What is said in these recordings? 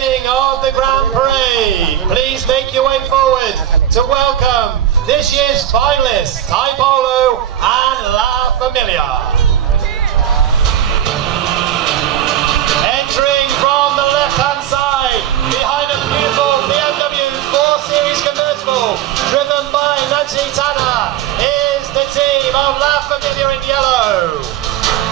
beginning of the Grand Parade. Please make your way forward to welcome this year's finalists, Thai Polo and La Familia. Entering from the left-hand side, behind a beautiful BMW 4 Series convertible, driven by Nancy Tanner, is the team of La Familia in yellow.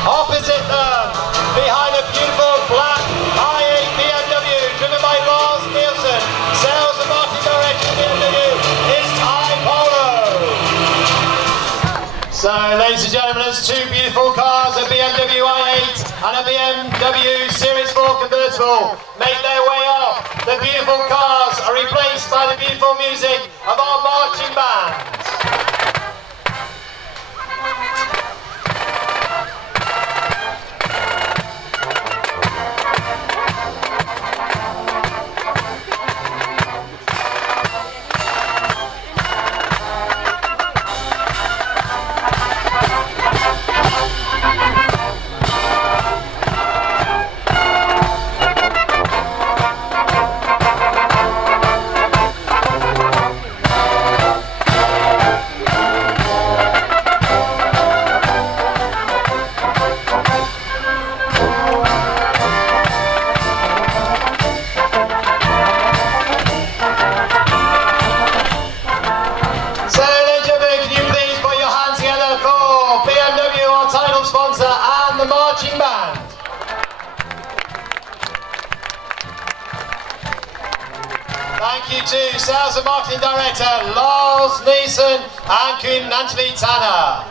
Opposite them, behind a beautiful black i8 BMW, driven by Lars Nielsen, Sales and Marketing Director of BMW, is Thai Polo. So, ladies and gentlemen, there's two beautiful cars, a BMW i8 and a BMW Series 4 convertible, make their way off. The beautiful cars are replaced by the beautiful music of our marching band. Thank you to Sales and Marketing Director Lars Nielsen and Nancy Tanner.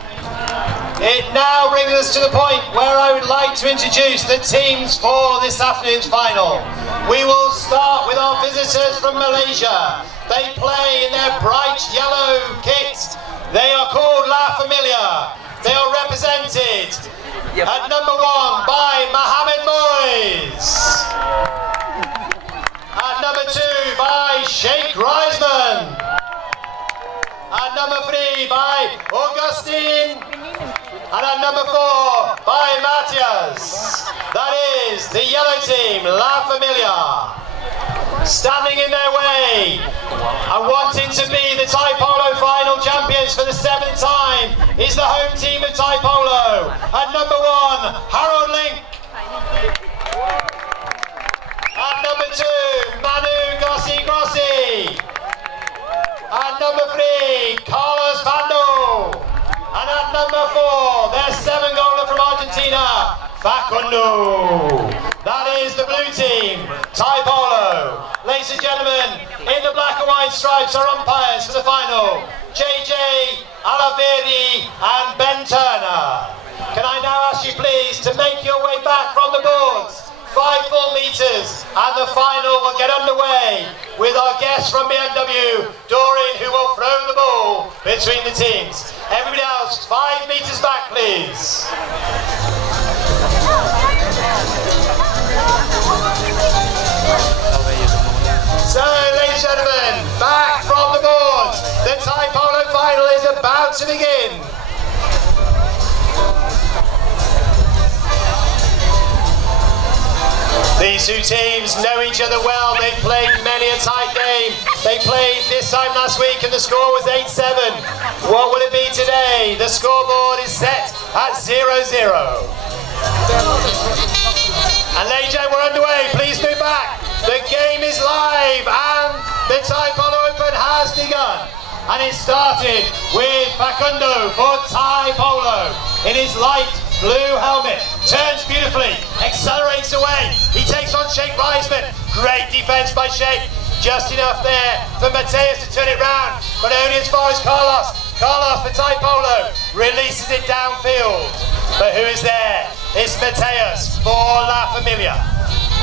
It now brings us to the point where I would like to introduce the teams for this afternoon's final. We will start with our visitors from Malaysia. They play in their bright yellow kits. They are called La Familia. They are represented at number 1 by Mohammed Moyes. At number 2 by Sheikh Reisman. At number 3 by Augustine. And at number 4 by Matthias. That is the yellow team, La Familia. Standing in their way and wanting to be the Thai Polo final champions for the 7th time is the home team of Thai Polo. At number 1, Harold Link. At number 2, Manu Grossi. At number 3, Carlos Pando. And at number 4, their 7-goaler from Argentina, Facundo. That is the blue team, Thai Polo. Ladies and gentlemen, in the black and white stripes are umpires for the final, JJ Alaveri and Ben Turner. Can I now ask you please to make your way back from the boards? 5 full meters, and the final will get underway with our guest from BMW, Doreen, who will throw the ball between the teams. Everybody else, 5 meters back, please. So, ladies and gentlemen, back from the boards. The Thai Polo final is about to begin. These two teams know each other well. They've played many a tight game. They played this time last week and the score was 8-7. What will it be today? The scoreboard is set at 0-0. And ladies and gentlemen, we're underway. Please move back. The game is live and the Thai Polo Open has begun. And it started with Facundo for Thai Polo in his light blue helmet. Turns beautifully, accelerates away. He takes on Sheikh Reisman. Great defense by Sheikh. Just enough there for Matthias to turn it round, but only as far as Carlos. Carlos for Thai Polo releases it downfield. But who is there? It's Matthias for La Familia.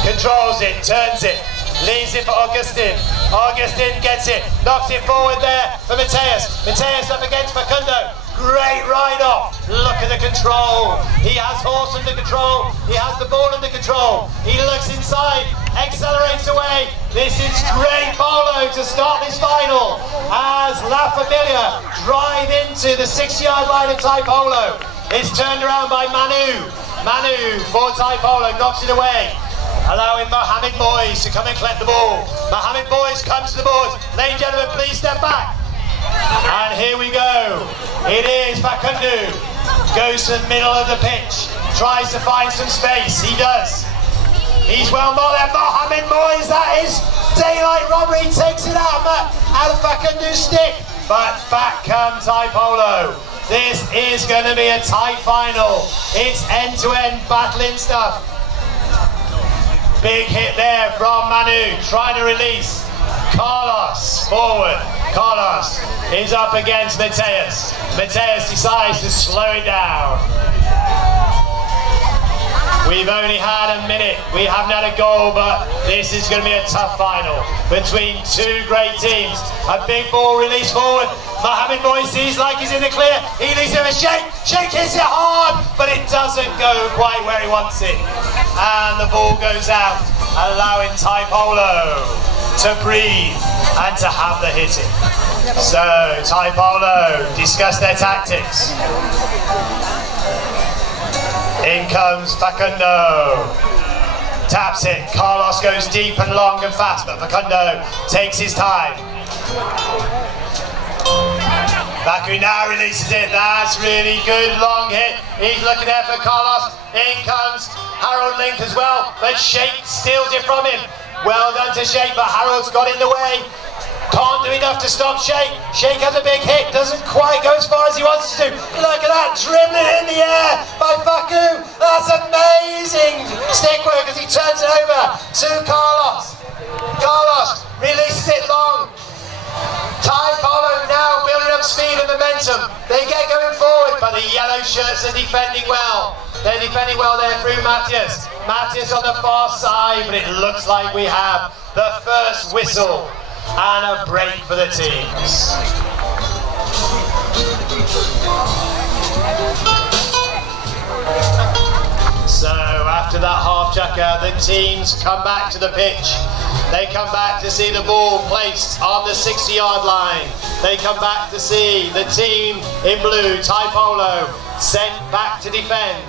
Controls it, turns it, leaves it for Augustine. Augustine gets it, knocks it forward there for Matthias. Matthias up against Facundo. Great ride off. Look at the control. He has horse under control. He has the ball under control. He looks inside, accelerates away. This is great polo to start this final as La Familia drive into the 6-yard line of Thai Polo. It's turned around by Manu. Manu for Thai Polo knocks it away. allowing Mohammed Boys to come and collect the ball. Mohammed Boys comes to the board. Ladies and gentlemen, please step back. And here we go. It is Fakundu. Goes to the middle of the pitch. Tries to find some space. He does. He's well more than Mohammed Boys. That is daylight robbery. Takes it out of Fakundu's stick. But back comes Thai Polo. This is going to be a tight final. It's end-to-end battling stuff. Big hit there from Manu, trying to release. Carlos forward. Carlos is up against Mateus. Mateus decides to slow it down. We've only had a minute. We haven't had a goal, but this is going to be a tough final between two great teams. A big ball release forward. Mohammed Boy sees like he's in the clear. He leaves him a shake. Shake hits it hard, but it doesn't go quite where he wants it. And the ball goes out, allowing Thai Polo to breathe and to have the hitting. So Thai Polo discuss their tactics. In comes Facundo. Taps it. Carlos goes deep and long and fast, but Facundo takes his time. Baku now releases it. That's really good long hit. He's looking there for Carlos. In comes Harold Link as well, but Sheikh steals it from him. Well done to Sheikh, but Harold's got in the way. Can't do enough to stop Sheikh. Sheikh has a big hit, doesn't quite go as far as he wants to. Look at that, dribbling in the air by Baku. That's amazing stick work as he turns it over to Carlos. Carlos releases it long. Thai Polo now building up speed and momentum. They get going forward, but the yellow shirts are defending well. They're defending well there through Matthias. Matthias on the far side, but it looks like we have the first whistle and a break for the teams. So after that half-chucker, the teams come back to the pitch. They come back to see the ball placed on the 60-yard line. They come back to see the team in blue, Thai Polo, sent back to defend.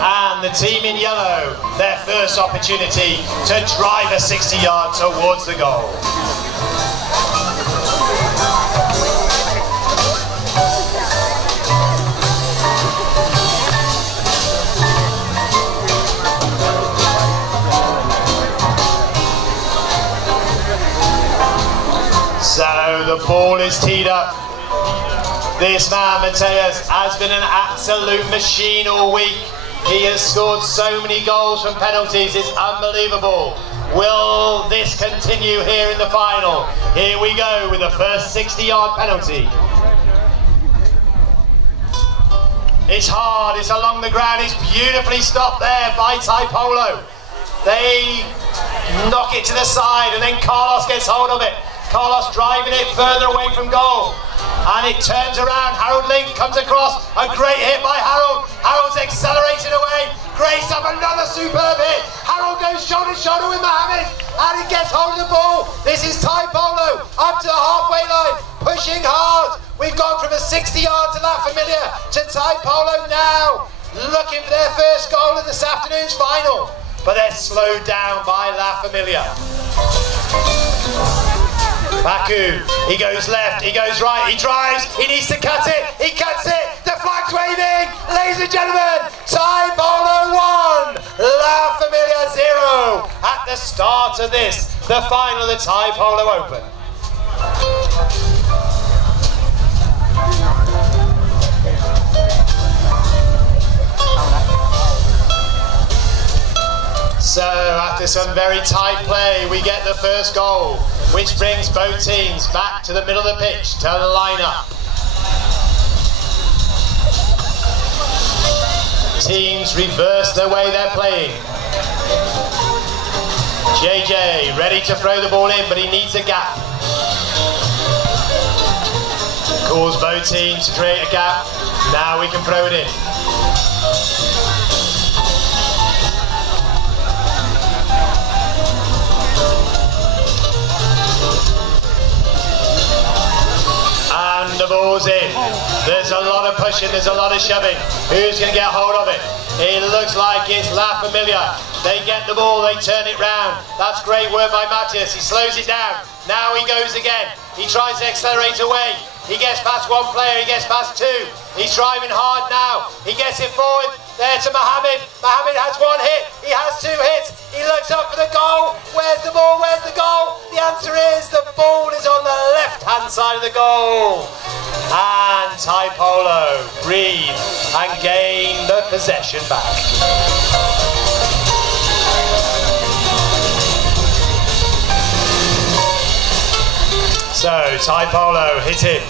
And the team in yellow, their first opportunity to drive a 60-yard towards the goal. So the ball is teed up. This man, Mateus, has been an absolute machine all week. He has scored so many goals from penalties, it's unbelievable. Will this continue here in the final? Here we go with the first 60-yard penalty. It's hard, it's along the ground, it's beautifully stopped there by Thai Polo. They knock it to the side and then Carlos gets hold of it. Carlos driving it further away from goal. And it turns around, Harold Link comes across, a great hit by Harold. Harold's accelerated away, Grace up another superb hit. Harold goes shoulder to shoulder with Mohammed, and he gets hold of the ball. This is Thai Polo, up to the halfway line, pushing hard. We've gone from a 60-yard to La Familia to Thai Polo now, looking for their first goal of this afternoon's final. But they're slowed down by La Familia. Baku, he goes left, he goes right, he drives, he needs to cut it, he cuts it, the flag's waving, ladies and gentlemen, Thai Polo 1, La Familia 0, at the start of this, the final of the Thai Polo Open. So after some very tight play, we get the first goal, which brings both teams back to the middle of the pitch to line up. Teams reverse the way they're playing. JJ ready to throw the ball in, but he needs a gap. Calls both teams to create a gap. Now we can throw it in. And the ball's in. There's a lot of pushing, there's a lot of shoving. Who's going to get hold of it? It looks like it's La Familia. They get the ball, they turn it round. That's great work by Matthias. He slows it down. Now he goes again. He tries to accelerate away. He gets past one player, he gets past two. He's driving hard now. He gets it forward. There to Mohammed. Mohammed has one hit. He has two hits. He looks up for the goal. Where's the ball? Where's the goal? The answer is the ball is on the left-hand side of the goal. And Thai Polo breathe and gain the possession back. So, Thai Polo hit it.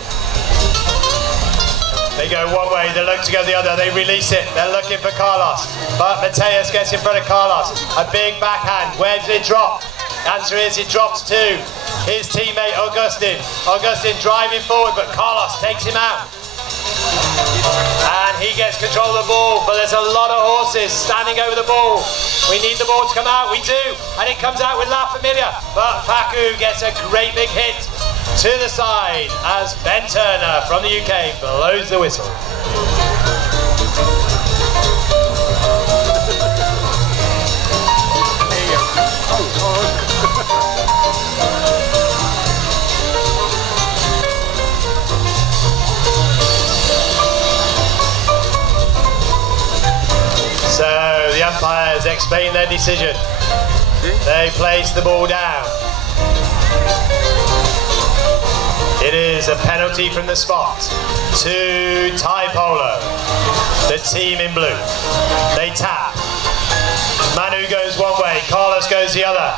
They go one way, they look to go the other, they release it, they're looking for Carlos. But Mateus gets in front of Carlos. A big backhand, where did it drop? The answer is it drops to his teammate Augustin. Augustin driving forward, but Carlos takes him out. And he gets control of the ball, but there's a lot of horses standing over the ball. We need the ball to come out, we do. And it comes out with La Familia, but Faku gets a great big hit to the side as Ben Turner from the UK blows the whistle. So the umpires explain their decision. They place the ball down. It is a penalty from the spot to Thai Polo, the team in blue. They tap. Manu goes one way, Carlos goes the other.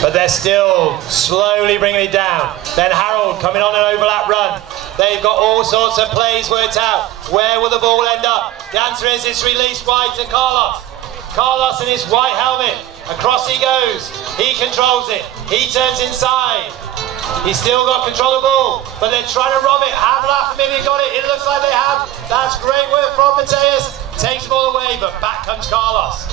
But they're still slowly bringing it down. Then Harold coming on an overlap run. They've got all sorts of plays worked out. Where will the ball end up? The answer is it's released wide to Carlos. Carlos in his white helmet. Across he goes. He controls it. He turns inside. He's still got control of the ball, but they're trying to rob it. Have La Familia got it? It looks like they have. That's great work from Mateus. Takes the ball away, but back comes Carlos.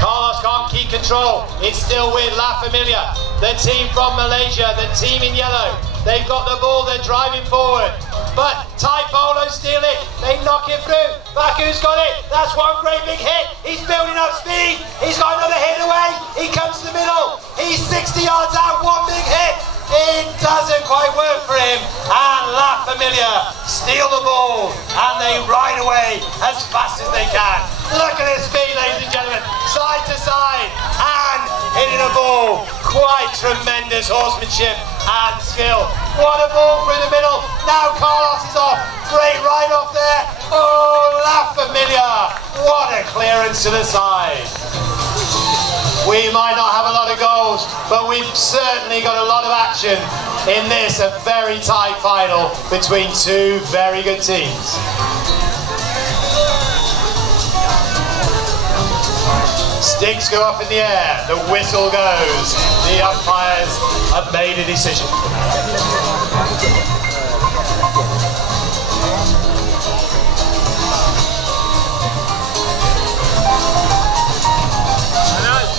Carlos can't keep control. It's still with La Familia. The team from Malaysia, the team in yellow. They've got the ball, they're driving forward. But Thai Polo steal it. They knock it through. Baku's got it. That's one great big hit. He's building up speed. He's got another hit away. He comes to the middle. He's 60 yards out. One big hit. It doesn't quite work for him, and La Familia steal the ball, and they ride away as fast as they can. Look at his speed, ladies and gentlemen, side to side, and hitting a ball. Quite tremendous horsemanship and skill. What a ball through the middle. Now Carlos is off. Great ride off there. Oh, La Familia. What a clearance to the side. We might not have a lot of goals, but we've certainly got a lot of action in this, a very tight final between two very good teams. Sticks go up in the air, the whistle goes. The umpires have made a decision.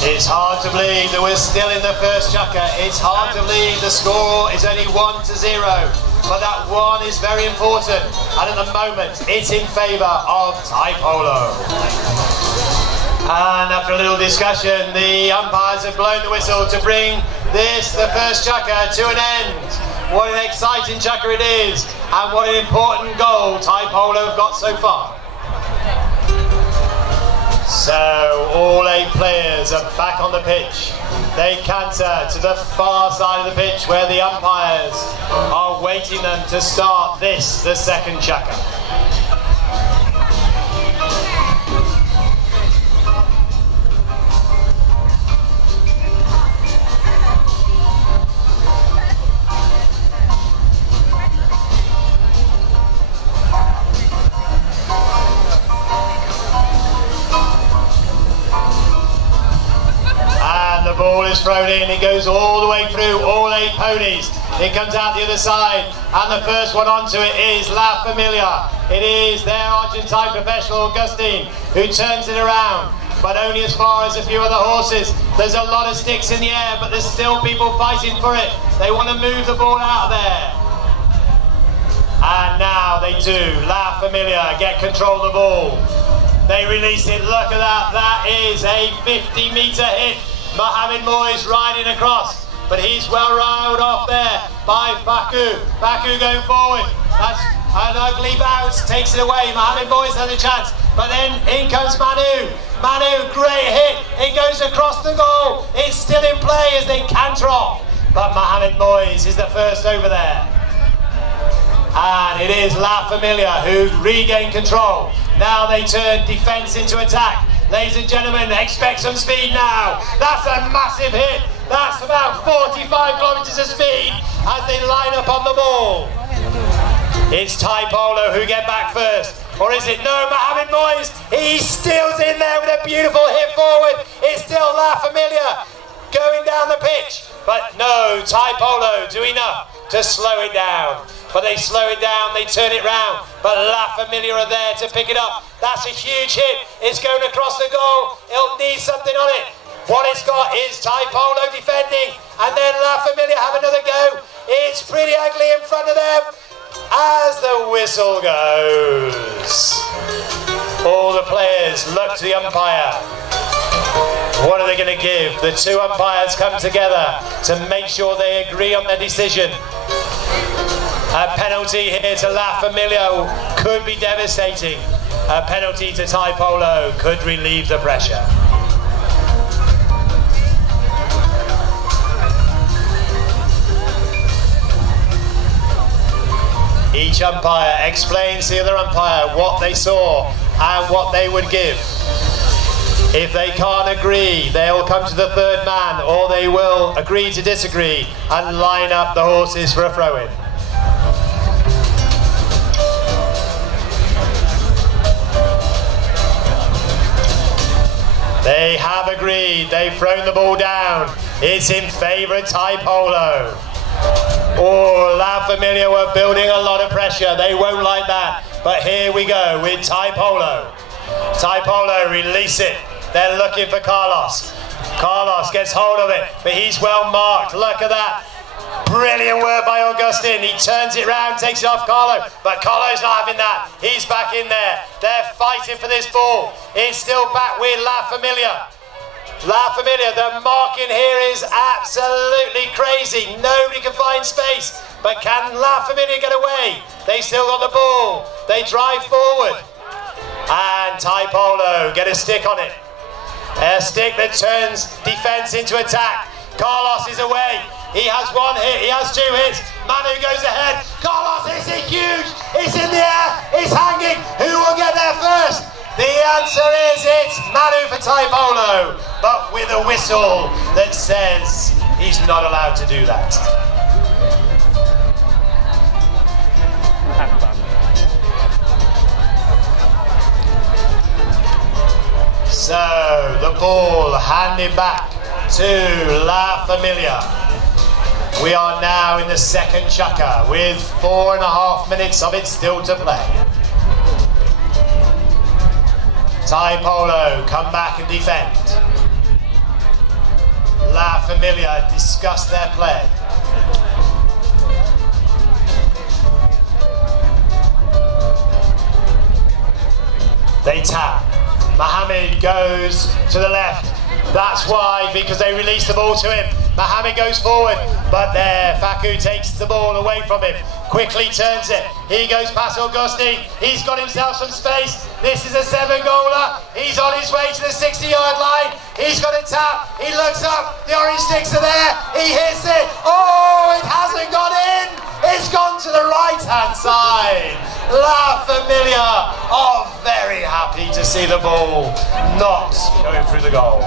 It's hard to believe that we're still in the first chukka. It's hard to believe the score is only 1-0, but that one is very important. And at the moment, it's in favour of Thai Polo. And after a little discussion, the umpires have blown the whistle to bring this, the first chukka, to an end. What an exciting chukka it is, and what an important goal Thai Polo have got so far. So all 8 players are back on the pitch. They canter to the far side of the pitch where the umpires are waiting them to start this, the second chukka. The ball is thrown in, it goes all the way through, all 8 ponies. It comes out the other side, and the first one onto it is La Familia. It is their Argentine professional, Augustin, who turns it around, but only as far as a few other horses. There's a lot of sticks in the air, but there's still people fighting for it. They want to move the ball out of there. And now they do. La Familia get control of the ball. They release it, look at that, that is a 50-metre hit. Mohamed Moyes riding across, but he's well rolled off there by Faku. Faku going forward, that's an ugly bounce, takes it away. Mohamed Moyes has a chance, but then in comes Manu. Manu, great hit, it goes across the goal. It's still in play as they canter off, but Mohamed Moyes is the first over there. And it is La Familia who regain control. Now they turn defence into attack. Ladies and gentlemen, expect some speed now. That's a massive hit. That's about 45 kilometres of speed as they line up on the ball. It's Thai Polo who get back first. Or is it? No, Mohamed Moyes. He steals in there with a beautiful hit forward. It's still La Familia going down the pitch. But no, Thai Polo do enough to slow it down. But they slow it down, they turn it round. But La Familia are there to pick it up. That's a huge hit. It's going across the goal. It'll need something on it. What it's got is Thai Polo defending. And then La Familia have another go. It's pretty ugly in front of them as the whistle goes. All the players look to the umpire. What are they going to give? The two umpires come together to make sure they agree on their decision. A penalty here to La Familia could be devastating. A penalty to Thai Polo could relieve the pressure. Each umpire explains to the other umpire what they saw and what they would give. If they can't agree, they'll come to the third man, or they will agree to disagree and line up the horses for a throw-in. They have agreed, they've thrown the ball down. It's in favour of Thai Polo. Oh, La Familia were building a lot of pressure. They won't like that. But here we go with Thai Polo. Thai Polo release it. They're looking for Carlos. Carlos gets hold of it, but he's well marked. Look at that. Brilliant work by Augustin. He turns it round, takes it off Carlo, but Carlo's not having that. He's back in there. They're fighting for this ball. It's still back with La Familia. La Familia, the marking here is absolutely crazy. Nobody can find space, but can La Familia get away? They still got the ball. They drive forward. And Thai Polo get a stick on it. A stick that turns defence into attack. Carlos is away. He has one hit, he has two hits. Manu goes ahead. Carlos, is it huge? It's in the air, it's hanging. Who will get there first? The answer is it's Manu for Thai Polo, but with a whistle that says he's not allowed to do that. So the ball handed back to La Familia. We are now in the second chukka with 4.5 minutes of it still to play. Thai Polo come back and defend. La Familia discuss their play. They tap. Mohamed goes to the left. That's why, because they release the ball to him. Mohamed goes forward, but there Faku takes the ball away from him. Quickly turns it. He goes past Augustine. He's got himself some space. This is a 7-goaler. He's on his way to the 60-yard line. He's got a tap. He looks up. The orange sticks are there. He hits it. Oh, it hasn't gone in. It's gone to the right-hand side. La Familia are very happy to see the ball not going through the goal.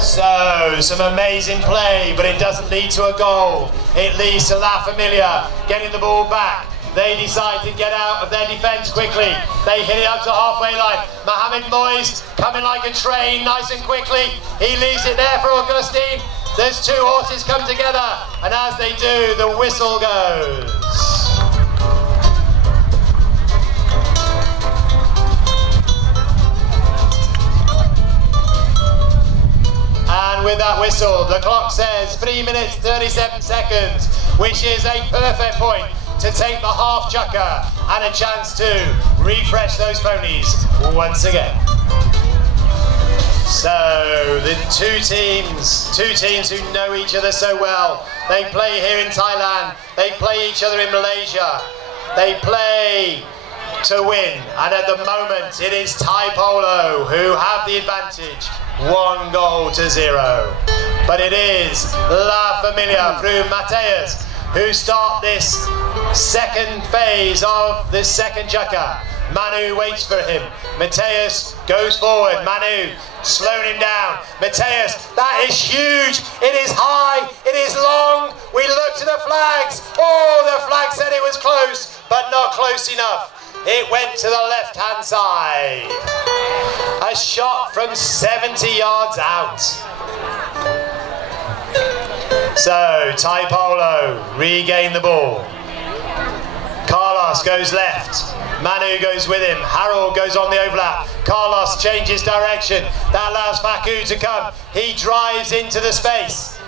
So, some amazing play, but it doesn't lead to a goal. It leads to La Familia getting the ball back. They decide to get out of their defence quickly. They hit it up to halfway line. Mohamed Moyes coming like a train, nice and quickly. He leaves it there for Augustine. There's two horses come together, and as they do, the whistle goes. And with that whistle, the clock says 3 minutes 37 seconds, which is a perfect point to to take the half chukker and a chance to refresh those ponies once again. So the two teams who know each other so well. They play here in Thailand, they play each other in Malaysia, they play to win, and at the moment it is Thai Polo who have the advantage, 1 goal to 0. But it is La Familia through Mateus who start this second phase of the second chukker. Manu waits for him. Mateus goes forward. Manu slowing him down. Mateus, that is huge. It is high. It is long. We looked at the flags. Oh, the flag said it was close, but not close enough. It went to the left-hand side. A shot from 70 yards out. So, Thai Polo regain the ball. Carlos goes left. Manu goes with him. Harold goes on the overlap. Carlos changes direction. That allows Faku to come. He drives into the space.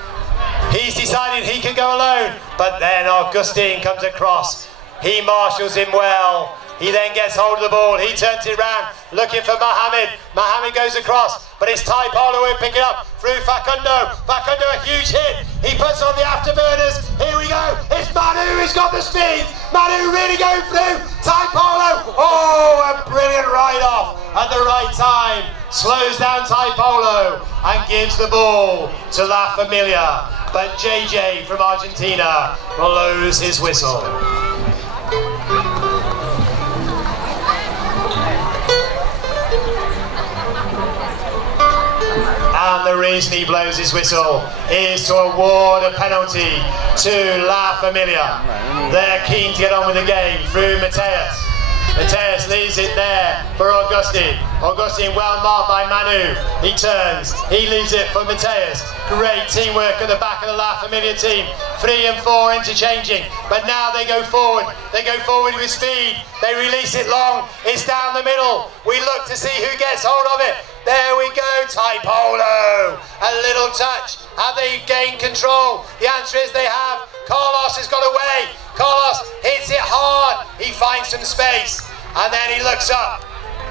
He's decided he can go alone, but then Augustine comes across. He marshals him well. He then gets hold of the ball. He turns it round, looking for Mohammed. Mohammed goes across, but it's Thai Polo who pick it up through Facundo. Facundo, a huge hit. He puts on the afterburners. Here we go. It's Manu who's got the speed. Manu really going through. Thai Polo. Oh, a brilliant ride-off at the right time. Slows down Thai Polo and gives the ball to La Familia. But JJ from Argentina blows his whistle. And the reason he blows his whistle is to award a penalty to La Familia. They're keen to get on with the game through Mateus. Mateus leaves it there for Augustine. Augustine well marked by Manu. He turns, he leaves it for Mateus. Great teamwork at the back of the La Familia team. 3 and 4 interchanging, but now they go forward. They go forward with speed. They release it long. It's down the middle. We look to see who gets hold of it. There we go, Thai Polo. A little touch. Have they gained control? The answer is they have. Carlos has got away. Carlos hits it hard. He finds some space, and then he looks up.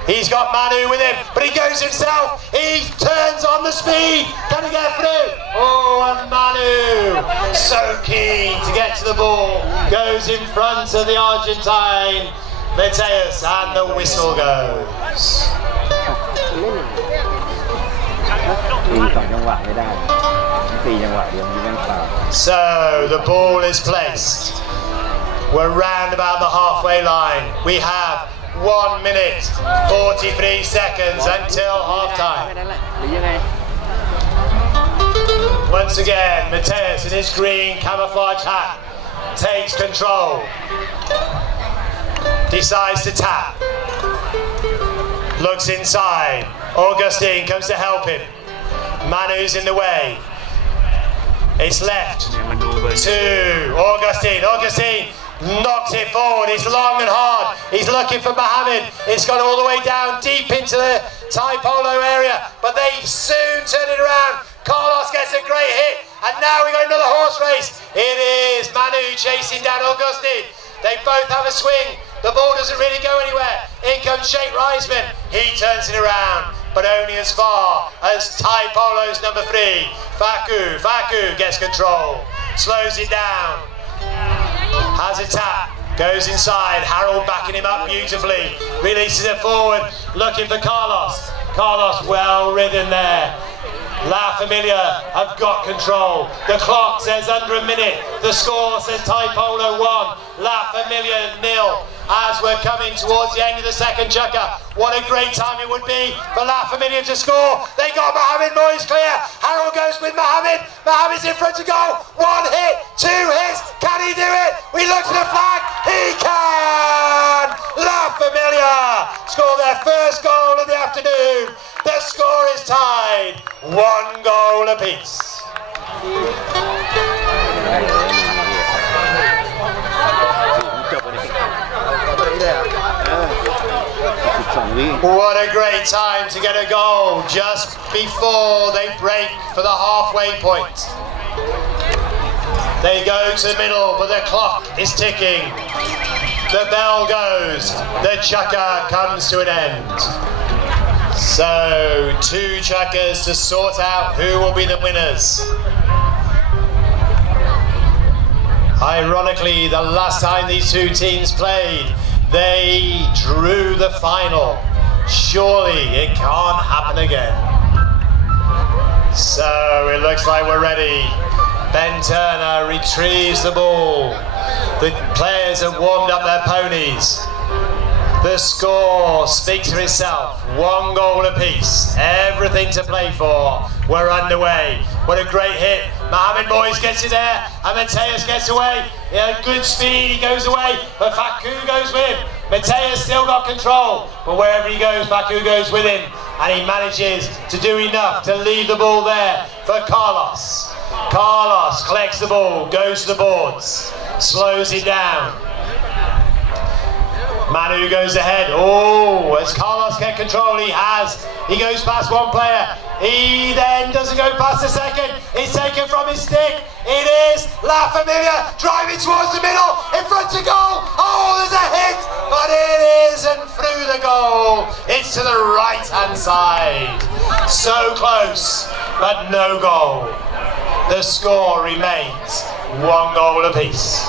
He's got Manu with him, but he goes himself. He turns on the speed. Can he get through? Oh, and Manu, so keen to get to the ball, goes in front of the Argentine Mateus, and the whistle goes. So the ball is placed. We're round about the halfway line. We have 1 minute 43 seconds until half time. Once again, Mateus in his green camouflage hat takes control. Decides to tap. Looks inside. Augustine comes to help him. Manu's in the way. It's left to Augustine. Augustine knocks it forward. It's long and hard. He's looking for Mohammed. It's gone all the way down deep into the Thai Polo area, but they soon turn it around. Carlos gets a great hit, and now we got another horse race. It is Manu chasing down Augustine. They both have a swing. The ball doesn't really go anywhere. In comes Sheikh Reisman. He turns it around, but only as far as Thai Polo's number 3, Faku. Faku gets control, slows it down, has a tap, goes inside. Harold backing him up beautifully, releases it forward, looking for Carlos. Carlos well ridden there. La Familia have got control. The clock says under a minute. The score says Thai Polo 1, La Familia 0. As we're coming towards the end of the second chukker, what a great time it would be for La Familia to score. They got Mohammed Moyes clear. Harold goes with Mohammed. Mohammed's in front to goal. 1 hit, 2 hits. Can he do it? We look to the flag. He can! La Familia score their first goal of the afternoon. The score is tied, 1 goal apiece. What a great time to get a goal just before they break for the halfway point. They go to the middle, but the clock is ticking. The bell goes. The chukka comes to an end. So, 2 chukkers to sort out who will be the winners. Ironically, the last time these 2 teams played, they drew the final. Surely it can't happen again. So it looks like we're ready. Ben Turner retrieves the ball. The players have warmed up their ponies. The score speaks for itself. 1 goal apiece. Everything to play for. We're underway. What a great hit. Mohamed Moyes gets it there, and Mateus gets away. He had good speed, he goes away, but Faku goes with him. Mateus still got control, but wherever he goes, Faku goes with him, and he manages to do enough to leave the ball there for Carlos. Carlos collects the ball, goes to the boards, slows it down. Manu goes ahead. Oh, as Carlos get control, he goes past 1 player. He then doesn't go past the second. It's taken from his stick. It is La Familia driving towards the middle, in front of goal. Oh, there's a hit, but it isn't through the goal. It's to the right-hand side. So close, but no goal. The score remains 1 goal apiece.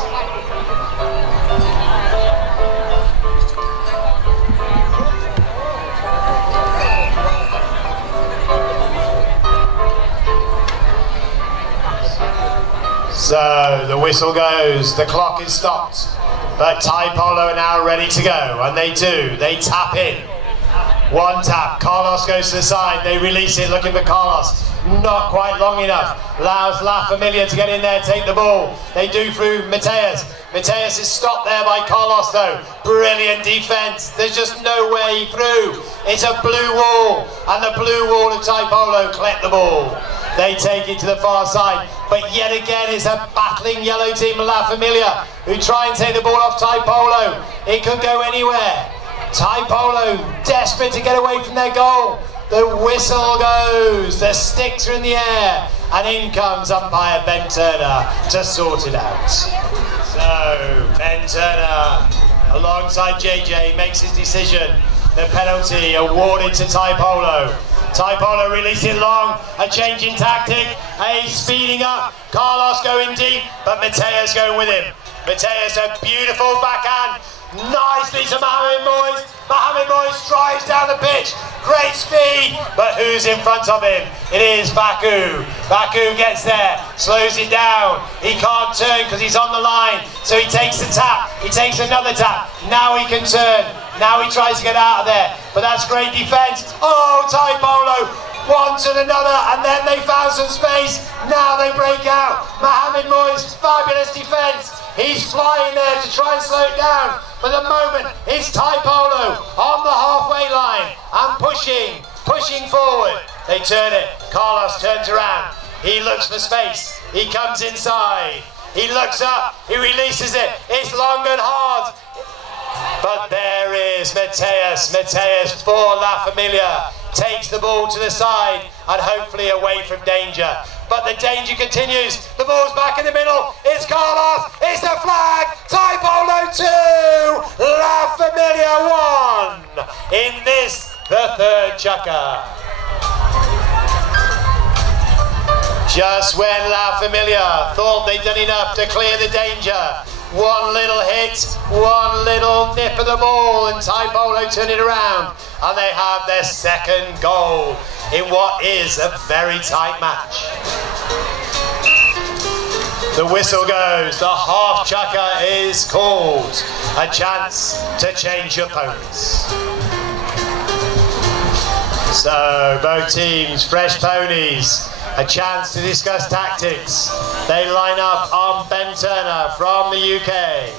So the whistle goes, the clock is stopped, but Thai Polo are now ready to go, and they do. They tap in. 1 tap, Carlos goes to the side, they release it looking for Carlos. Not quite long enough, allows La Familia to get in there, take the ball. They do through Mateus. Mateus is stopped there by Carlos though. Brilliant defence, there's just no way through. It's a blue wall, and the blue wall of Thai Polo collect the ball. They take it to the far side, but yet again it's a battling yellow team, La Familia, who try and take the ball off Thai Polo. It could go anywhere. Thai Polo desperate to get away from their goal. The whistle goes, the sticks are in the air, and in comes umpire Ben Turner to sort it out. So Ben Turner, alongside JJ, makes his decision. The penalty awarded to Thai Polo. Thai Polo releasing long, a change in tactic, a speeding up, Carlos going deep, but Mateus going with him. Mateus, a beautiful backhand, nicely to Mohamed Moyes. Mohamed Moyes drives down the pitch, great speed, but who's in front of him? It is Faku. Faku gets there, slows it down, he can't turn because he's on the line, so he takes the tap, he takes another tap, now he can turn. Now he tries to get out of there, but that's great defence. Oh, Thai Polo, one to another, and then they found some space. Now they break out. Mohamed Moyes, fabulous defence. He's flying there to try and slow it down. But at the moment, it's Thai Polo on the halfway line and pushing forward. They turn it. Carlos turns around. He looks for space. He comes inside. He looks up. He releases it. It's long and hard. But there is Mateus. Mateus for La Familia takes the ball to the side and hopefully away from danger. But the danger continues. The ball's back in the middle. It's Carlos. It's the flag. Thai Polo 2. La Familia 1. In this, the 3rd chukka. Just when La Familia thought they'd done enough to clear the danger, one little hit, one little nip of the ball, and Thai Polo turn it around, and they have their 2nd goal in what is a very tight match. The whistle goes, the half chukka is called, a chance to change your ponies. So both teams, fresh ponies, a chance to discuss tactics. They line up on Ben Turner from the UK.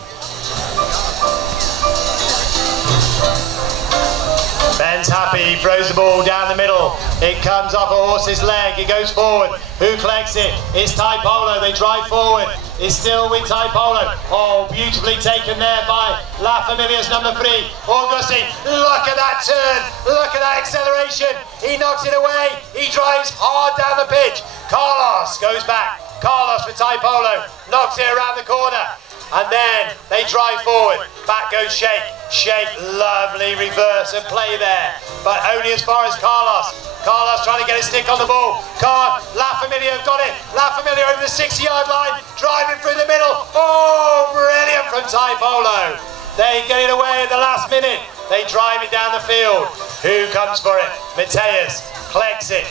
Ben's happy, throws the ball down the middle. It comes off a horse's leg, it goes forward. Who collects it? It's Thai Polo, they drive forward. It's still with Thai Polo. Oh, beautifully taken there by La Familia's number 3, Augusti. Look at that turn, look at that acceleration. He knocks it away, he drives hard down the pitch. Carlos goes back, Carlos for Thai Polo knocks it around the corner. And then they drive forward. Back goes Sheikh. Sheikh, lovely reverse and play there. But only as far as Carlos. Carlos trying to get a stick on the ball. Can't. La Familia have got it. La Familia over the 60-yard line. Driving through the middle. Oh, brilliant from Thai Polo. They get it away at the last minute. They drive it down the field. Who comes for it? Mateus collects it.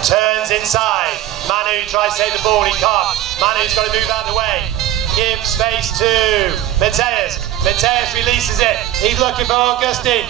Turns inside. Manu tries to take the ball. He can't. Manu's got to move out of the way. Give space to Mateus. Mateus releases it. He's looking for Augustine.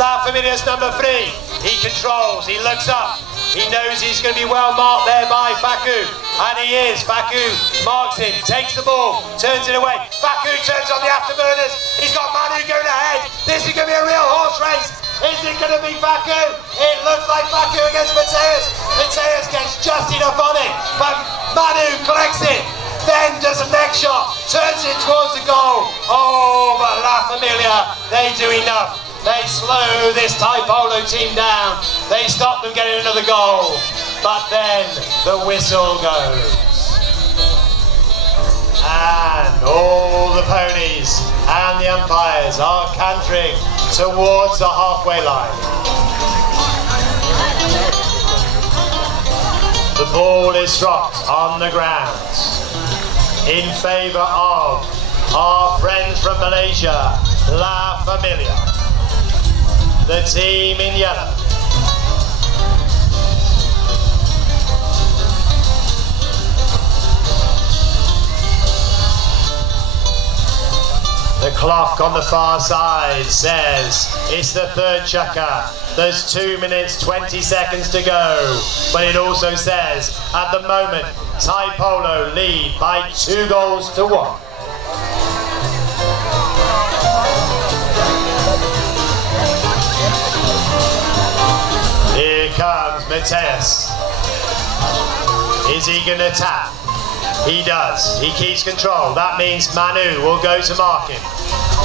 La Familia's number 3. He controls. He looks up. He knows he's going to be well marked there by Faku. And he is. Faku marks him. Takes the ball. Turns it away. Faku turns on the afterburners. He's got Manu going ahead. This is going to be a real horse race. Is it going to be Faku? It looks like Faku against Mateus. Mateus gets just enough on it. But Manu collects it. Then does a neck shot, turns it towards the goal. Oh, but La Familia, they do enough. They slow this Thai Polo team down. They stop them getting another goal. But then the whistle goes. And all the ponies and the umpires are cantering towards the halfway line. The ball is dropped on the ground in favour of our friends from Malaysia, La Familia, the team in yellow. The clock on the far side says it's the third chukka. There's 2 minutes 20 seconds to go, but it also says at the moment Thai Polo lead by 2 goals to 1. Here comes Mateus. Is he going to tap? He does. He keeps control. That means Manu will go to mark him.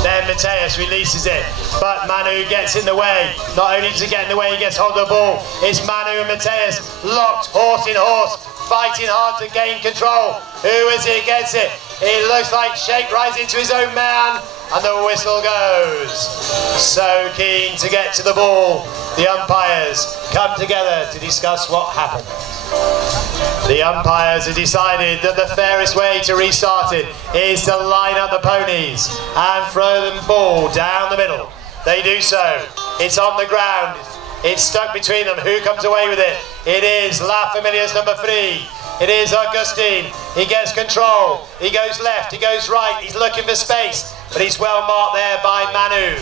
Then Mateus releases it, but Manu gets in the way. Not only does he get in the way, he gets hold of the ball. It's Manu and Mateus locked horse in horse, fighting hard to gain control. Who is it gets it? It looks like Sheikh rides into his own man, and the whistle goes. So keen to get to the ball. The umpires come together to discuss what happened. The umpires have decided that the fairest way to restart it is to line up the ponies and throw them ball down the middle. They do so. It's on the ground. It's stuck between them. Who comes away with it? It is La Familia's number 3. It is Augustine. He gets control. He goes left. He goes right. He's looking for space, but he's well marked there by Manu.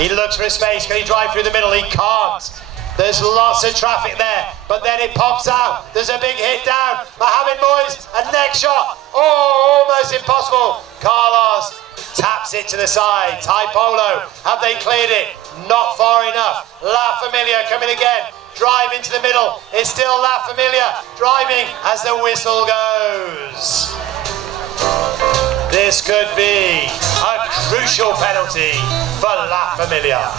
He looks for a space. Can he drive through the middle? He can't. There's lots of traffic there, but then it pops out. There's a big hit down. Mohamed Moyes, a neck shot. Oh, almost impossible. Carlos taps it to the side. Thai Polo, have they cleared it? Not far enough. La Familia coming again. Drive into the middle. It's still La Familia driving as the whistle goes. This could be a crucial penalty for La Familia.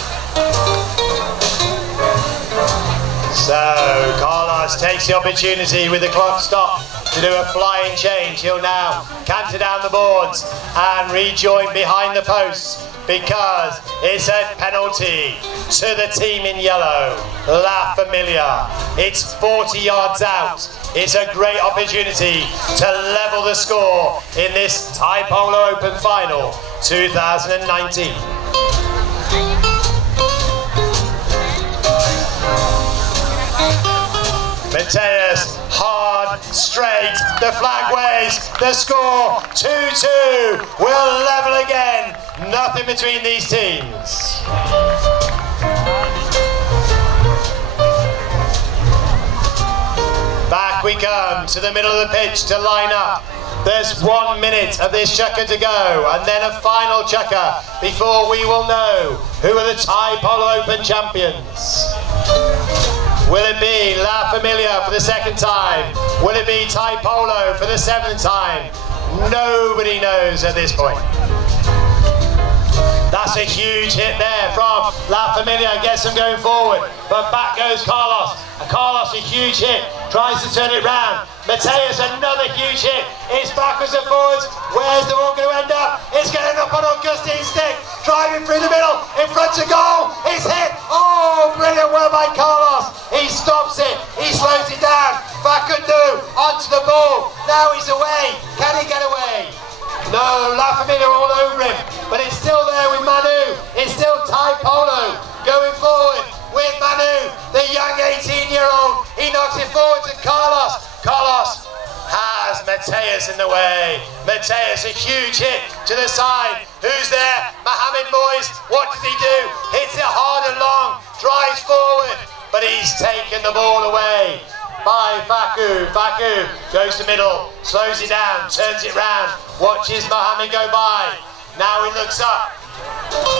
So Carlos takes the opportunity with the clock stopped to do a flying change. He'll now canter down the boards and rejoin behind the posts because it's a penalty to the team in yellow, La Familia. It's 40 yards out. It's a great opportunity to level the score in this Thai Polo Open Final 2019. Mateus, hard, straight, the flag waves, the score, 2-2, we'll level again, nothing between these teams. Back we come to the middle of the pitch to line up. There's 1 minute of this chukka to go, and then a final chukka before we will know who are the Thai Polo Open champions. Will it be La Familia for the 2nd time? Will it be Thai Polo for the 7th time? Nobody knows at this point. That That's a huge hit there from La Familia, gets them going forward. But back goes Carlos. Carlos, a huge hit, tries to turn it round. Mateus, another huge hit. It's backwards and forwards. Where's the ball going to end up? It's going to end up on Augustine's stick. Driving through the middle, in front of goal. It's hit. Oh, brilliant work by Carlos. He stops it. He slows it down. Facundo onto the ball. Now he's away. Can he get away? No, La Familia all over him. But it's still there with Manu. It's still Thai Polo going forward with Manu, the young 18-year-old. He knocks it forward to Carlos. Carlos has Mateus in the way. Mateus, a huge hit to the side. Who's there? Mohamed Moyes. What does he do? Hits it hard and long, drives forward, but he's taken the ball away by Facu. Facu goes to middle, slows it down, turns it round, watches Mohamed go by. Now he looks up.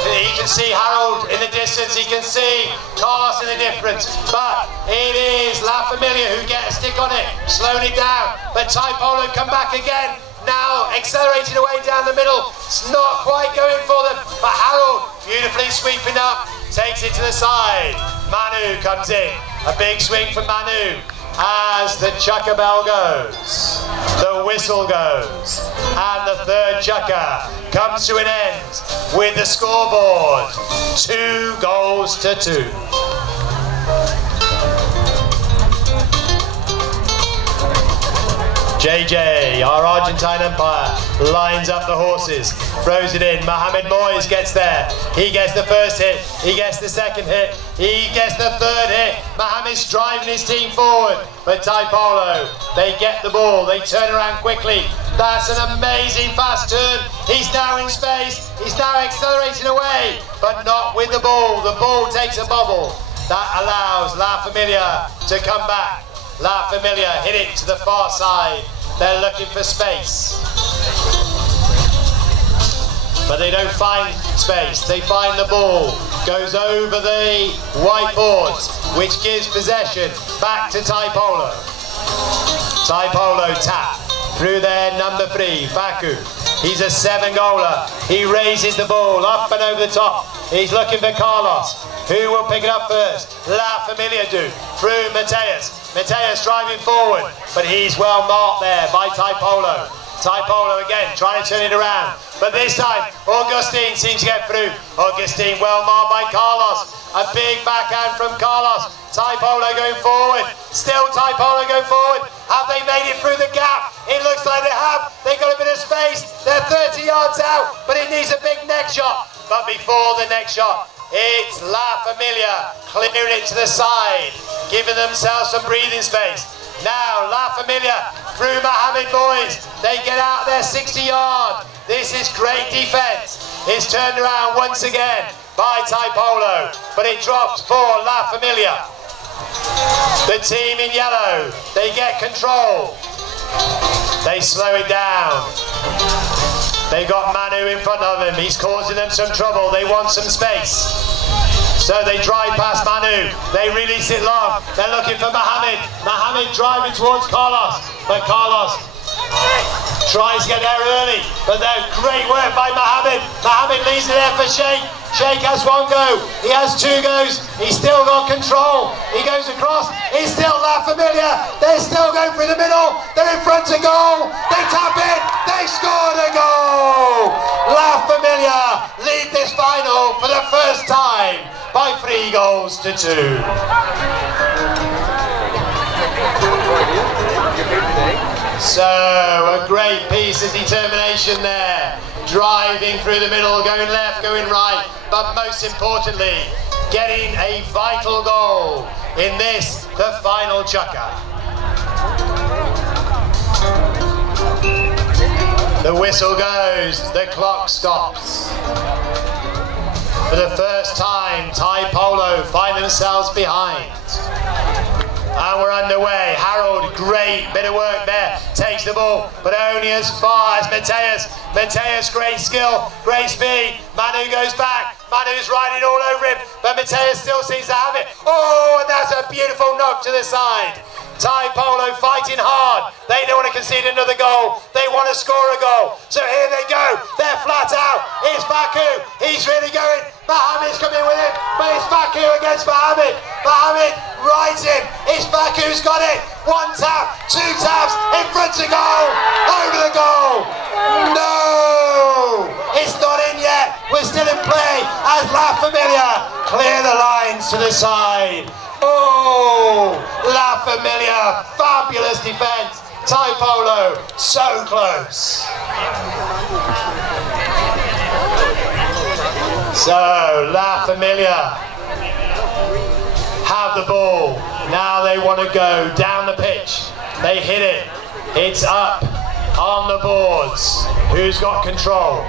He can see Harold in the distance, he can see Carlos in the difference, but it is La Familia who get a stick on it, slowing it down, but Thai Polo come back again, now accelerating away down the middle. It's not quite going for them, but Harold beautifully sweeping up, takes it to the side. Manu comes in, a big swing from Manu. As the chucker bell goes, the whistle goes, and the third chucker comes to an end with the scoreboard 2-2. JJ, our Argentine umpire, lines up the horses, throws it in. Mohamed Moyes gets there. He gets the first hit. He gets the second hit. He gets the third hit. Mohamed's driving his team forward. But Thai Polo, they get the ball. They turn around quickly. That's an amazing fast turn. He's now in space. He's now accelerating away, but not with the ball. The ball takes a bobble. That allows La Familia to come back. La Familia hit it to the far side. They're looking for space, but they don't find space. They find the ball, goes over the white boards, which gives possession back to Thai Polo. Thai Polo tap through their number 3, Facu. He's a 7-goaler. He raises the ball up and over the top. He's looking for Carlos. Who will pick it up first? La Familia do, through Mateus. Mateus driving forward, but he's well marked there by Thai Polo. Thai Polo again, trying to turn it around. But this time, Augustine seems to get through. Augustine well marked by Carlos. A big backhand from Carlos. Thai Polo going forward. Still Thai Polo going forward. Have they made it through the gap? It looks like they have. They've got a bit of space. They're 30 yards out, but it needs a big neck shot. But before the neck shot, it's La Familia clearing it to the side, giving themselves some breathing space. Now La Familia through Mohamed Moyes. They get out their 60-yard. This is great defense. It's turned around once again by Thai Polo, but it drops for La Familia. The team in yellow, they get control. They slow it down. They've got Manu in front of him. He's causing them some trouble. They want some space. So they drive past Manu. They release it long. They're looking for Mohamed. Mohamed driving towards Carlos. But Carlos tries to get there early. But they're great work by Mohamed. Mohamed leaves it there for Sheikh. Sheikh has one go. He has 2 goes. He's still got control. He goes across. It's still La Familia. They're still going through the middle. They're in front of goal. They tap it. They scored a goal. La Familia lead this final for the first time by 3-2. So a great piece of determination there. Driving through the middle, going left, going right, but most importantly, getting a vital goal in this, the final chukker. The whistle goes, the clock stops. For the first time, Thai Polo find themselves behind. And we're underway. Harold, great bit of work there. Takes the ball, but only as far as Mateus. Mateus, great skill, great speed. Manu goes back. Manu's riding all over him, but Pattaya still seems to have it. Oh, and that's a beautiful knock to the side. Thai Polo fighting hard. They don't want to concede another goal. They want to score a goal. So here they go. They're flat out. It's Baku. He's really going. Mohammed's coming with him, but it's Baku against Mohammed. Mohammed rides him. It's Baku's got it. One tap, two taps, in front of goal. Over the goal. No! It's not in yet. We're still in play as La Familia clear the lines to the side. Oh, La Familia, fabulous defence. Thai Polo, so close. So, La Familia have the ball. Now they want to go down the pitch. They hit it. It's up on the boards. Who's got control?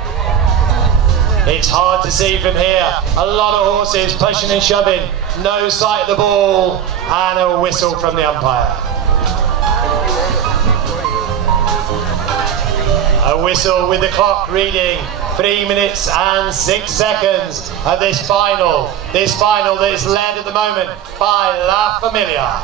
It's hard to see from here. A lot of horses pushing and shoving. No sight of the ball, and a whistle from the umpire. A whistle with the clock reading 3 minutes and 6 seconds of this final. This final that is led at the moment by La Familia.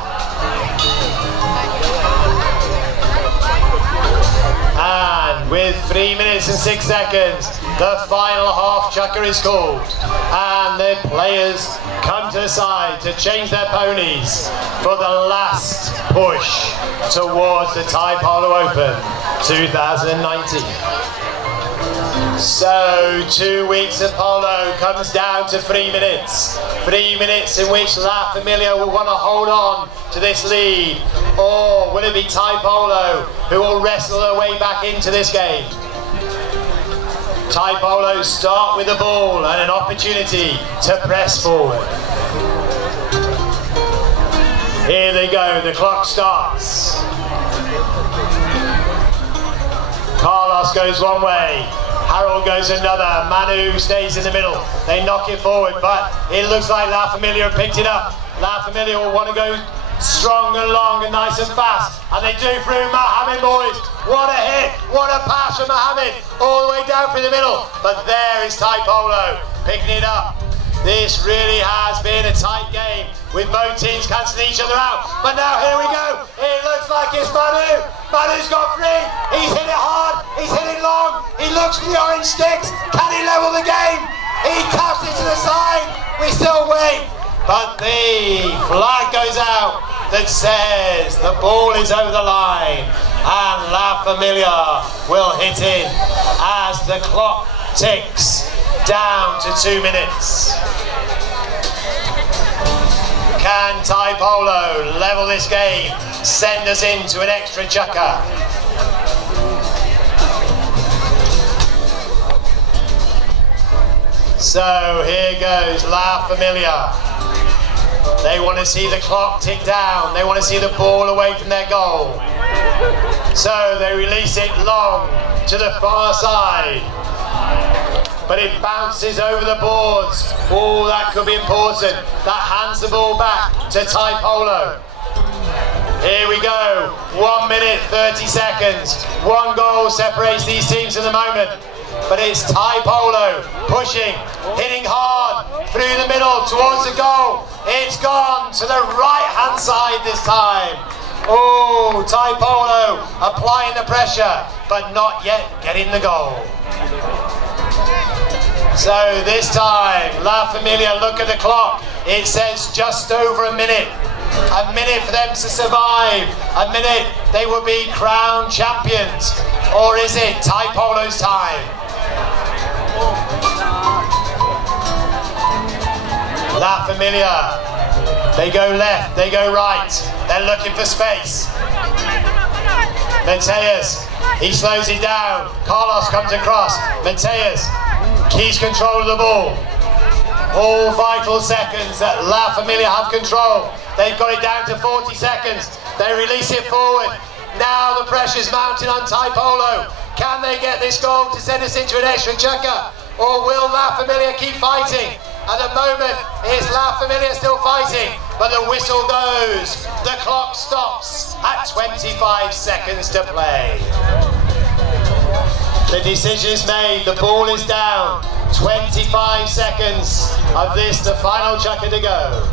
And with 3 minutes and 6 seconds, the final half chukker is called. And the players come to the side to change their ponies for the last push towards the Thai Polo Open 2019. So 2 weeks of polo comes down to 3 minutes. 3 minutes in which La Familia will want to hold on to this lead. Or will it be Thai Polo who will wrestle their way back into this game? Thai Polo start with the ball and an opportunity to press forward. Here they go, the clock starts. Carlos goes one way. Harold goes another. Manu stays in the middle. They knock it forward, but it looks like La Familia have picked it up. La Familia will want to go strong and long and nice and fast, and they do through Mohammed, boys. What a hit, what a pass from Mohammed, all the way down through the middle. But there is Thai Polo picking it up. This really has been a tight game with both teams cancelling each other out. But now here we go. It looks like it's Manu. Manu's got free. He's hit it hard. He's hit it long. He looks for the orange sticks. Can he level the game? He taps it to the side. We still wait. But the flag goes out that says the ball is over the line. And La Familia will hit in as the clock ticks down to 2 minutes. Can Thai Polo level this game, send us into an extra chukker? So here goes La Familia. They want to see the clock tick down. They want to see the ball away from their goal. So they release it long to the far side. But it bounces over the boards. Oh, that could be important. That hands the ball back to Thai Polo. Here we go. 1 minute, 30 seconds. One goal separates these teams at the moment. But it's Thai Polo pushing, hitting hard through the middle towards the goal. It's gone to the right-hand side this time. Oh, Thai Polo applying the pressure, but not yet getting the goal. So this time, La Familia, look at the clock. It says just over a minute. A minute for them to survive. A minute, they will be crowned champions. Or is it Thai Polo's time? La Familia, they go left, they go right. They're looking for space. Mateus, he slows it down. Carlos comes across. Mateus keeps control of the ball. All vital seconds that La Familia have control. They've got it down to 40 seconds. They release it forward. Now the pressure's mounting on Thai Polo. Can they get this goal to send us into an extra chukker? Or will La Familia keep fighting? At the moment, is La Familia still fighting? But the whistle goes. The clock stops at 25 seconds to play. The decision is made, the ball is down. 25 seconds of this, the final chukka to go.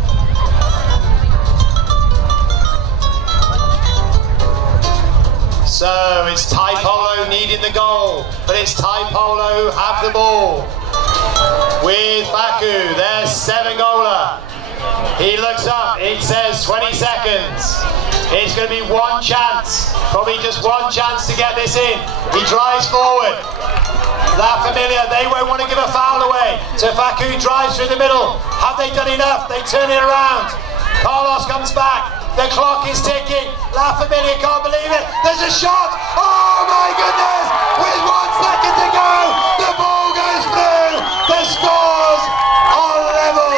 So it's Thai Polo needing the goal, but it's Thai Polo have the ball. With Baku, their 7-goaler. He looks up, it says 20 seconds. It's going to be one chance, probably just one chance to get this in. He drives forward. La Familia, they won't want to give a foul away. So Baku drives through the middle. Have they done enough? They turn it around. Carlos comes back. The clock is ticking. La Familia can't believe it. There's a shot. Oh my goodness! With 1 second to go, the ball goes through. The scores are level.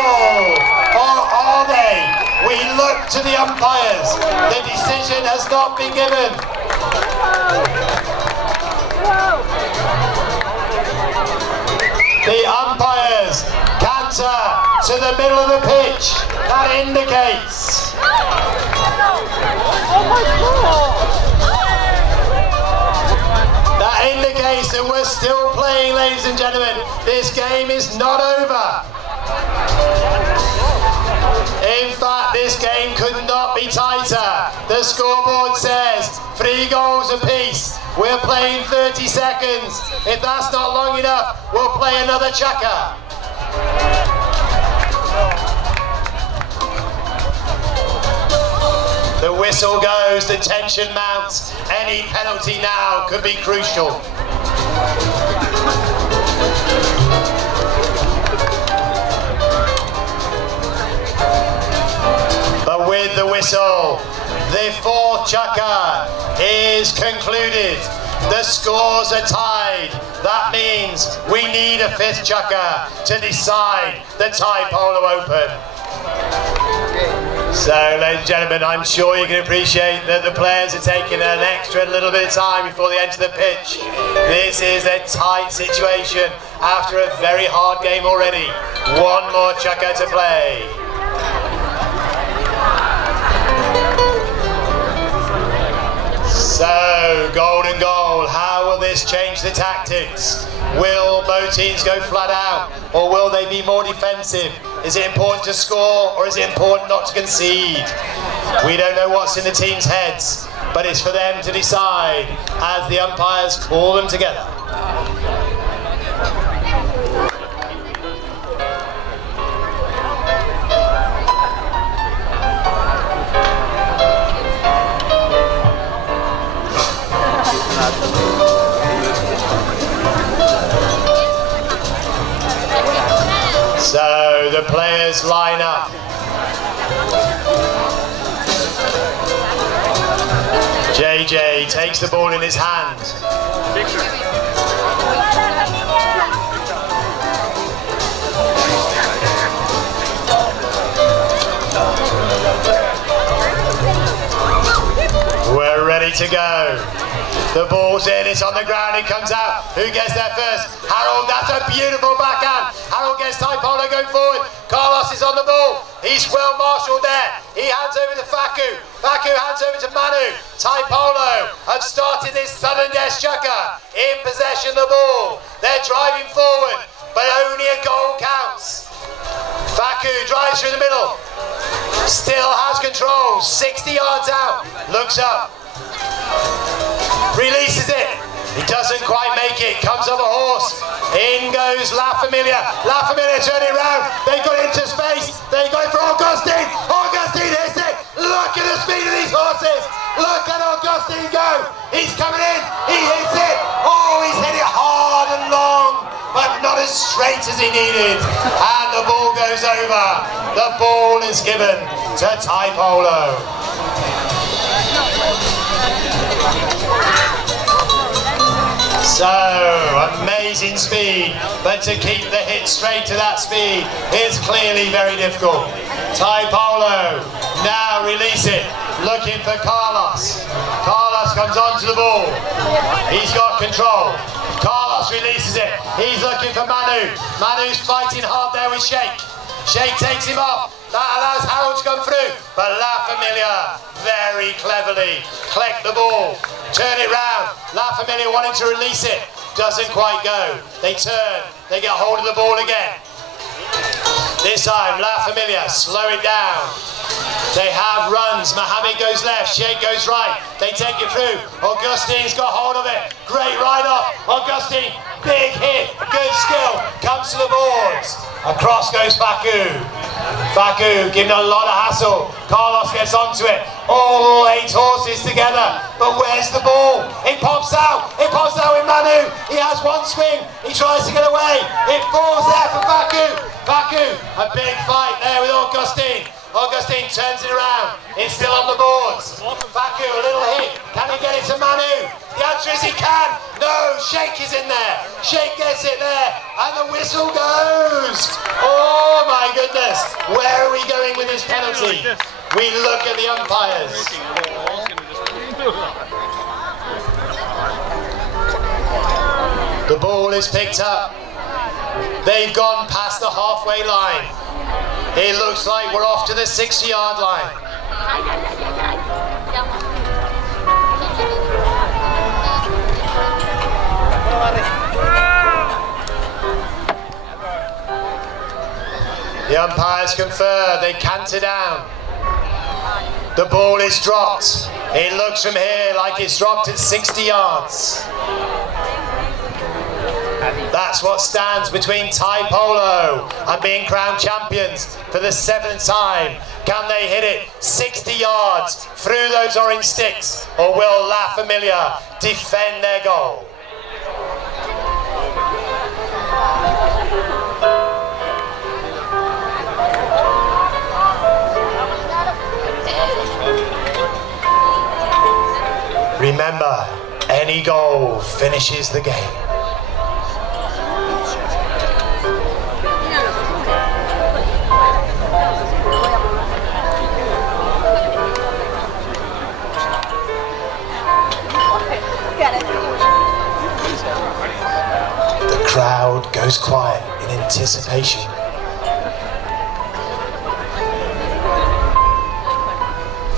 Or are they? We look to the umpires. The decision has not been given. The umpires canter to the middle of the pitch. That indicates. That indicates that we're still playing, ladies and gentlemen. This game is not over. In fact, this game could not be tighter. The scoreboard says 3 goals apiece. We're playing 30 seconds. If that's not long enough, we'll play another chukka. The whistle goes, the tension mounts. Any penalty now could be crucial. But with the whistle, the 4th chukka is concluded. The scores are tied. That means we need a 5th chukka to decide the Thai Polo Open. So, ladies and gentlemen, I'm sure you can appreciate that the players are taking an extra little bit of time before they enter the pitch. This is a tight situation after a very hard game already. 1 more chukka to play. So, golden goal, how will this change the tactics? Will both teams go flat out, or will they be more defensive? Is it important to score, or is it important not to concede? We don't know what's in the teams' heads, but it's for them to decide as the umpires call them together. So the players line up. JJ takes the ball in his hand. We're ready to go. The ball's in, it's on the ground, it comes out. Who gets there first? Harold, that's a beautiful backhand. Harold gets Thai Polo going forward. Carlos is on the ball. He's well marshalled there. He hands over to Faku. Faku hands over to Manu. Thai Polo have started this sudden death chukka in possession of the ball. They're driving forward, but only a goal counts. Faku drives through the middle. Still has control, 60 yards out. Looks up. Releases it. He doesn't quite make it. Comes off a horse. In goes La Familia. La Familia turn it round. They got it into space. They got it for Augustine. Augustine hits it. Look at the speed of these horses. Look at Augustine go. He's coming in. He hits it. Oh, he's hit it hard and long, but not as straight as he needed. And the ball goes over. The ball is given to Thai Polo. So, amazing speed, but to keep the hit straight to that speed is clearly very difficult. Thai Polo now release it, looking for Carlos. Carlos comes onto the ball. He's got control. Carlos releases it. He's looking for Manu. Manu's fighting hard there with Sheikh. Sheikh takes him off. That allows Harold to come through, but La Familia very cleverly collect the ball, turn it round. La Familia wanting to release it. doesn't quite go. They turn, they get hold of the ball again. This time, La Familia slow it down. They have runs. Mohammed goes left, Sheikh goes right. They take it through. Augustine's got hold of it. Great ride off. Augustine, big hit, good skill. Comes to the boards. Across goes Faku. Faku giving a lot of hassle. Carlos gets onto it. All 8 horses together. But where's the ball? It pops out. It pops out with Manu. He has one swing. He tries to get away. It falls there for Faku. Faku, a big fight there with Augustine. Augustine turns it around. It's still on the boards. Faku, a little hit. Can he get it to Manu? The answer is he can. No, Sheikh is in there. Sheikh gets it there. And the whistle goes. Oh my goodness. Where are we going with this penalty? We look at the umpires. The ball is picked up. They've gone past the halfway line. It looks like we're off to the 60-yard line. The umpires confer, they canter down. The ball is dropped. It looks from here like it's dropped at 60 yards. That's what stands between Thai Polo and being crowned champions for the 7th time. Can they hit it 60 yards through those orange sticks, or will La Familia defend their goal? Remember, any goal finishes the game. The crowd goes quiet in anticipation.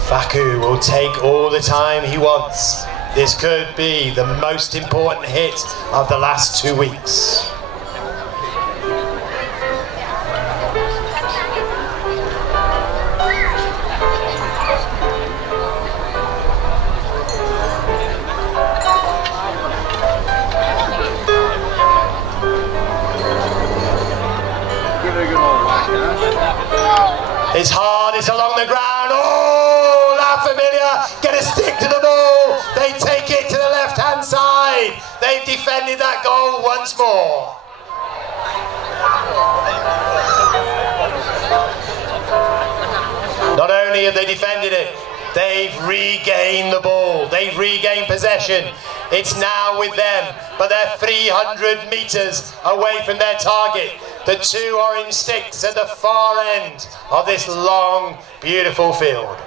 Faku will take all the time he wants. This could be the most important hit of the last 2 weeks. It's hard, it's along the ground. Oh, La Familia get a stick to the ball. They take it to the left-hand side. They've defended that goal once more. Not only have they defended it, they've regained the ball. They've regained possession. It's now with them, but they're 300 metres away from their target. The 2 orange sticks at the far end of this long, beautiful field.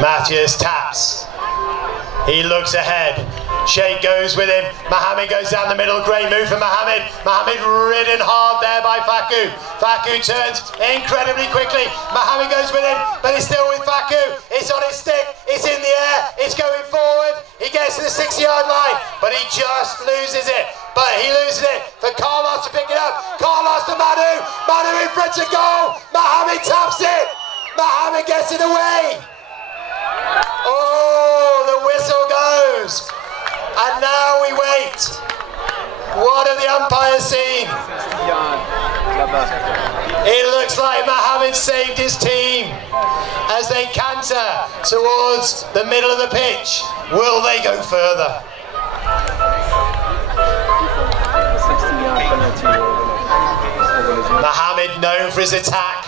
Matthias taps. He looks ahead. Sheikh goes with him. Mohammed goes down the middle. Great move from Mohammed. Mohammed ridden hard there by Faku. Faku turns incredibly quickly. Mohammed goes with him, but he's still with Faku. It's on his stick. It's in the air. It's going forward. He gets to the 60-yard line, but he just loses it. But he loses it for Carlos to pick it up. Carlos to Manu. Manu in front of goal. Mohammed taps it. Mohammed gets it away. Oh, the whistle goes. And now we wait. What have the umpires seen? It looks like Mohammed saved his team as they canter towards the middle of the pitch. Will they go further? Mohammed, known for his attack,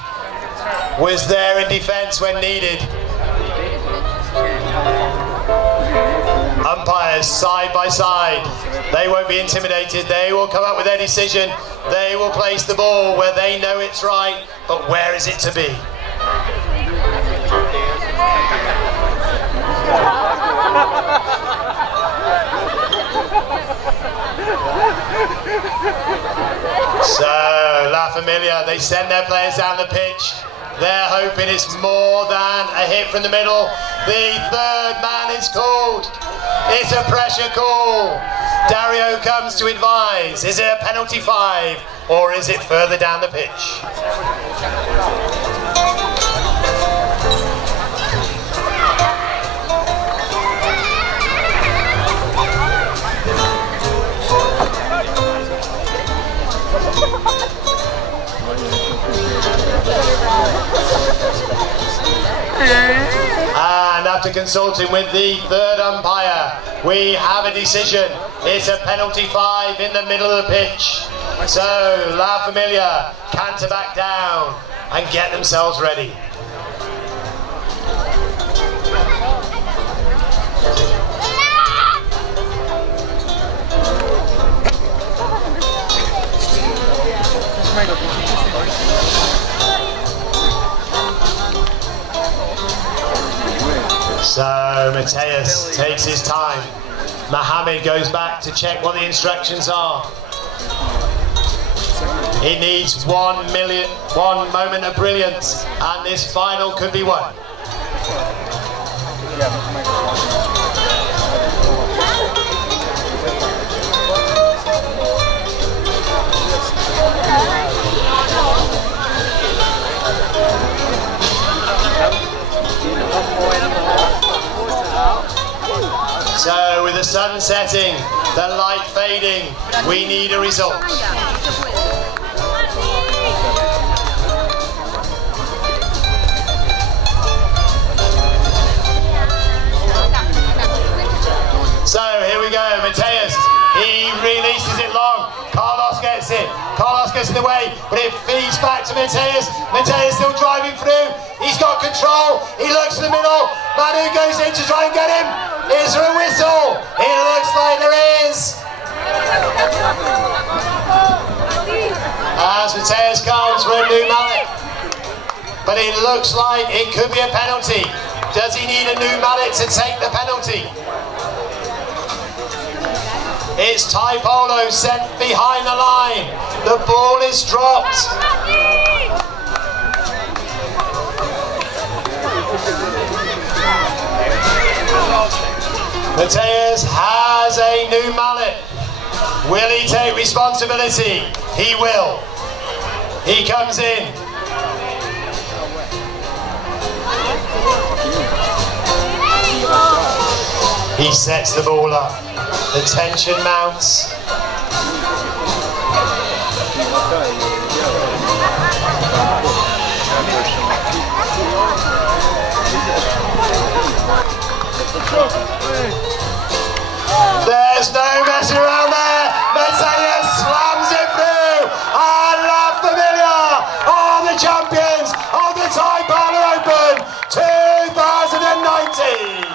was there in defence when needed. Umpires side by side. They won't be intimidated. They will come up with their decision. They will place the ball where they know it's right, but where is it to be? So, La Familia, they send their players down the pitch. They're hoping it's more than a hit from the middle. The third man is called. It's a pressure call. Dario comes to advise. Is it a penalty 5 or is it further down the pitch? And after consulting with the third umpire, we have a decision. It's a penalty 5 in the middle of the pitch. So La Familia canter back down and get themselves ready. So Mateus takes his time. Mohammed goes back to check what the instructions are. He needs one moment of brilliance, and this final could be won. So with the sun setting, the light fading, we need a result. So here we go, Mateus, he releases it long, Carlos gets it, Carlos gets in the way, but it feeds back to Mateus. Mateus still driving through, he's got control, he looks to the middle, Manu goes in to try and get him. Is there a whistle? It looks like there is. As Mateus comes for a new mallet, but it looks like it could be a penalty. Does he need a new mallet to take the penalty? It's Thai Polo sent behind the line. The ball is dropped. Mateus has a new mallet. Will he take responsibility? He will. He comes in. He sets the ball up. The tension mounts. There's no messing around there. Mateus slams it through. And La Familia are the champions of the Thai Polo Open 2019.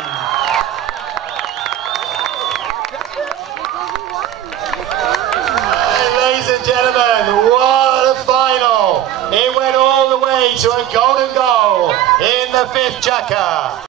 Ladies and gentlemen, what a final. It went all the way to a golden goal in the 5th Jaka.